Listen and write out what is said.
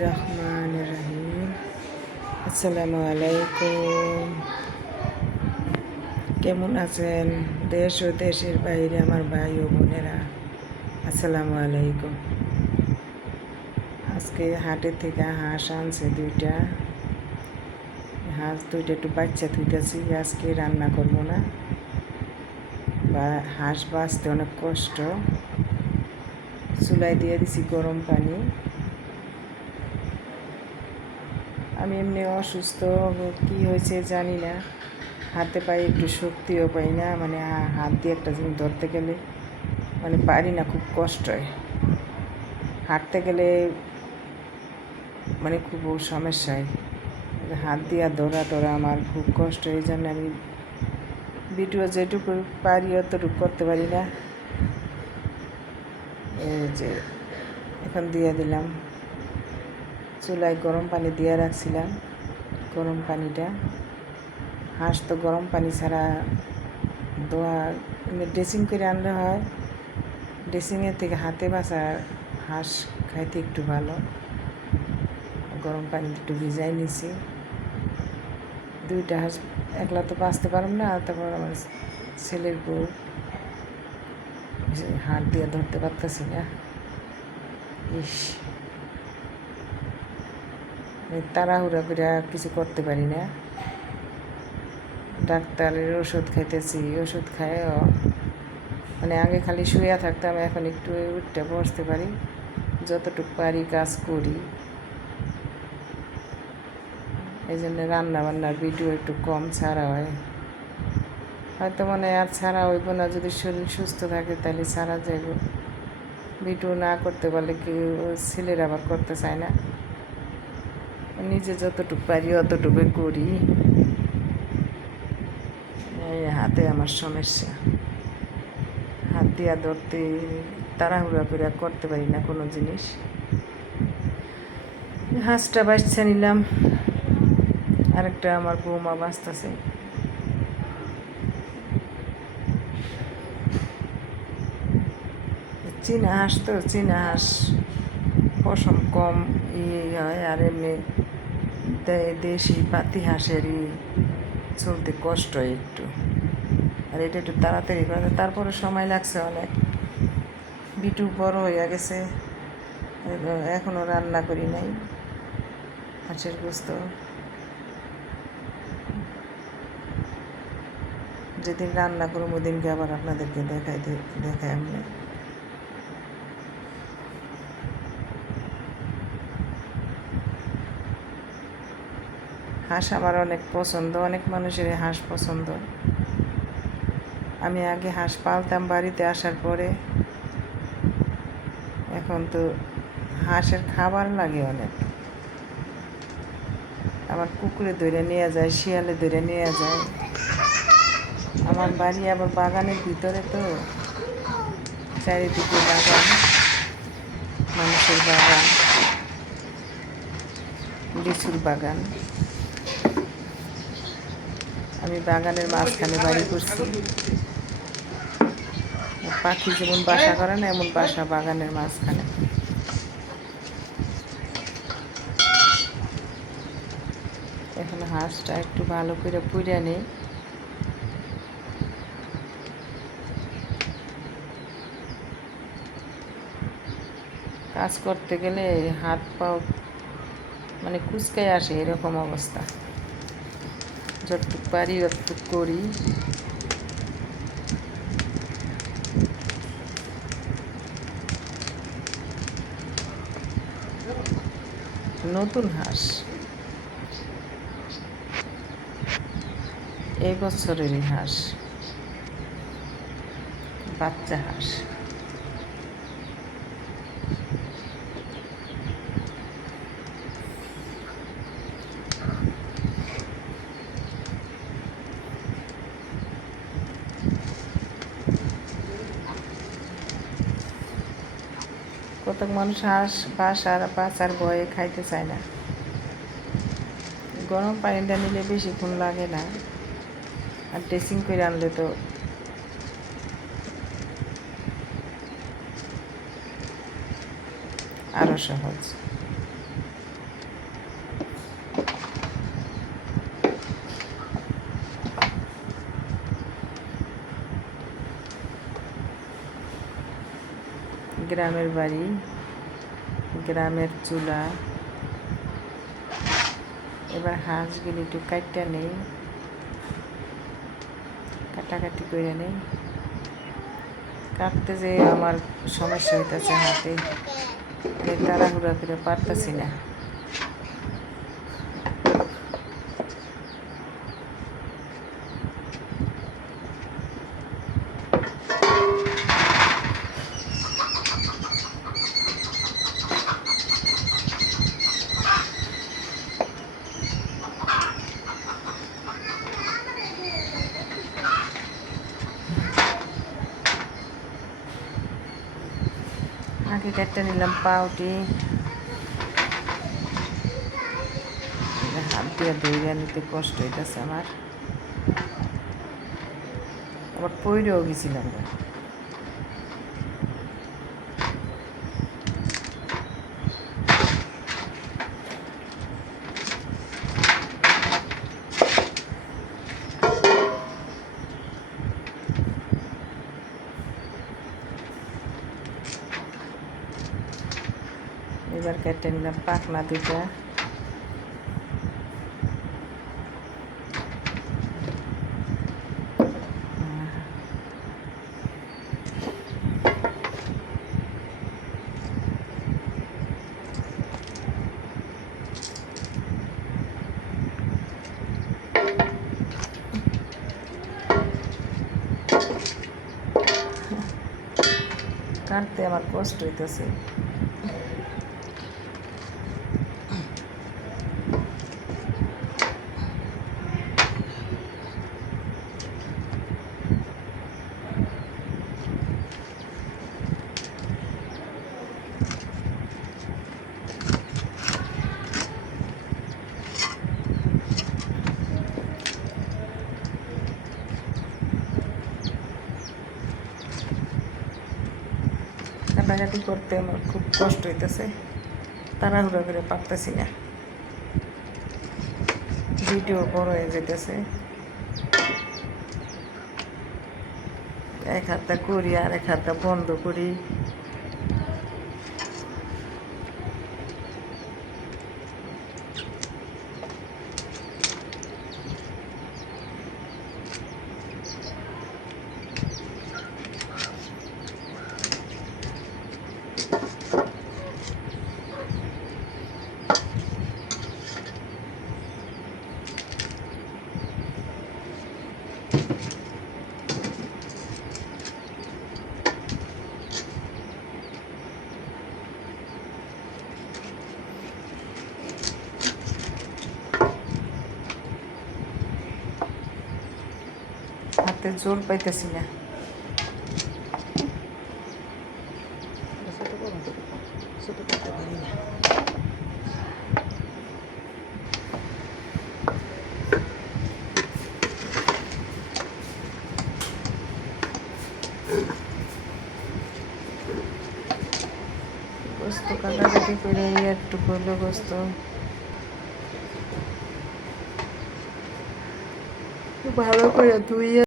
বিসমিল্লাহির রহমানির রহিম। আসসালামু আলাইকুম। কেমন আছেন দেশ ও দেশের বাইরে আমার ভাই ও বোনেরা? আসসালামু আলাইকুম। আজকে হাটের থেকে হাঁস আনছে দুইটা। হাঁস দুইটা একটু বাচ্চা থুইতেছি, আজকে রান্না করবো না। বা হাঁস বাঁচতে অনেক কষ্ট। চুলায় দিয়ে দিছি গরম পানি। আমি এমনি অসুস্থ, কি হয়েছে জানি না, হাতে পায়ে একটু শক্তিও পাই না, মানে হাত দিয়ে একটা জিনিস ধরতে গেলে মানে পারি না, খুব কষ্ট হয়। হাঁটতে গেলে মানে খুব সমস্যা হয়, হাত দিয়ে ধরা আমার খুব কষ্ট। এই জন্য আমি ভিডিও যেটুকু পারি অতটুকু করতে পারি না। এই যে এখন দিয়ে দিলাম চুলায়, গরম পানি দিয়ে রাখছিলাম। গরম পানিটা, হাঁস তো গরম পানি ছাড়া ধোয়া ড্রেসিং করে আনলে হয়। ড্রেসিংয়ের থেকে হাতে বাছা হাঁস খাইতে একটু ভালো। গরম পানি একটু ভিজাই নিছি। দুইটা হাঁস একলা তো বাঁচতে পারব না, তারপর আমার ছেলের বউ, হাত দিয়ে ধরতে পারতেছি না। ইস, তাড়াহুড়া করে কিছু করতে পারি না। ডাক্তারের ওষুধ খাইতেছি, ওষুধ খায়ও মানে আগে খালি শুয়ে থাকতাম, এখন একটু উঠতে বসতে পারি, যতটুকু পারি কাজ করি। এই জন্য রান্নাবান্নার ভিডিও একটু কম ছাড়া হয়, হয়তো মানে আর ছাড়া হইব না। যদি শরীর সুস্থ থাকে তাহলে ছাড়া যাইব। ভিডিও না করতে পারলে কি ছেলেরা আবার করতে চায় না। নিজে যতটুকু পারি অতটুকু করি। এই হাতে আমার সমস্যা, হাত দিয়া ধরতে তাড়াহুড়া করে করতে পারি না কোনো জিনিস। হাঁসটা বাচ্চা নিলাম, আরেকটা আমার বৌমা বাঁচতেছে। চীনা হাঁস তো, চীনা হাঁস পশম কম হয়, আর এমনি দেশি পাতি হাঁসেরই চলতে কষ্ট হয় একটু। আর এটা একটু তাড়াতাড়ি করে, তারপরে সময় লাগছে অনেক। বিটু বড় হয়ে গেছে, এখনও রান্না করি নাই হাঁসের গোস্ত। যেদিন রান্না করবো ওদিনকে আবার আপনাদেরকে দেখাই আমি। হাঁস আমার অনেক পছন্দ, অনেক মানুষের হাঁস পছন্দ। আমি আগে হাঁস পালতাম বাড়িতে আসার পরে, এখন তো হাঁসের খাবার লাগে অনেক। আমার কুকুরে ধরে নিয়ে যায়, শিয়ালে ধরে নিয়ে যায়। আমার বাড়ি আবার বাগানের ভিতরে, তো চারিদিকে বাগান, মানুষের বাগান, লিচুর বাগান। আমি বাগানের মাঝখানে বাড়ি করছি। পাখি যেমন বাসা করে না, এমন বাসা বাগানের মাঝখানে। এখন হাঁসটা একটু ভালো করে পুড়ে নিই। কাজ করতে গেলে হাত পাও মানে কুচকায় আসে, এরকম অবস্থা। যতটুকু পারি অতটুকু করি। নতুন হাঁস, এই বছরেরই হাঁস, বাচ্চা হাঁস। কত মানুষ হাঁস বাঁচার ভয়ে খাইতে চায় না। গরম পানিটা নিলে বেশিক্ষণ লাগে না, আর ড্রেসিং করে আনলে তো আরও সহজ। গ্রামের বাড়ি, গ্রামের চুলা। এবার হাঁসগুলি একটু কাটটা নেই, কাটাকাটি করে নেই। কাটতে যে আমার সমস্যা হইতেছে হাতে, তাড়াহুড়া করে পারতেছি না। আগে কেটে নিলাম পাউটি, হাত দিয়ে ধুইয়া নিতে কষ্ট হইতেছে আমার, আবার পইরেও গেছিলাম। এবার কেটে নিলাম পাখনা দুটা। কাটতে আমার কষ্ট হইতেছে। কাটাকাটি করতে আমার খুব কষ্ট হইতেছে, তাড়াহুড়া করে পারতেছি না। ভিডিও বড় হয়ে যেতেছে, এক হাতটা করি আর এক হাতটা বন্ধ করি। হাতে জোর পাইতেছি না। গোস্ত কাটাকাটি করে একটু করলো গোস্ত ভালো করে ধুইয়া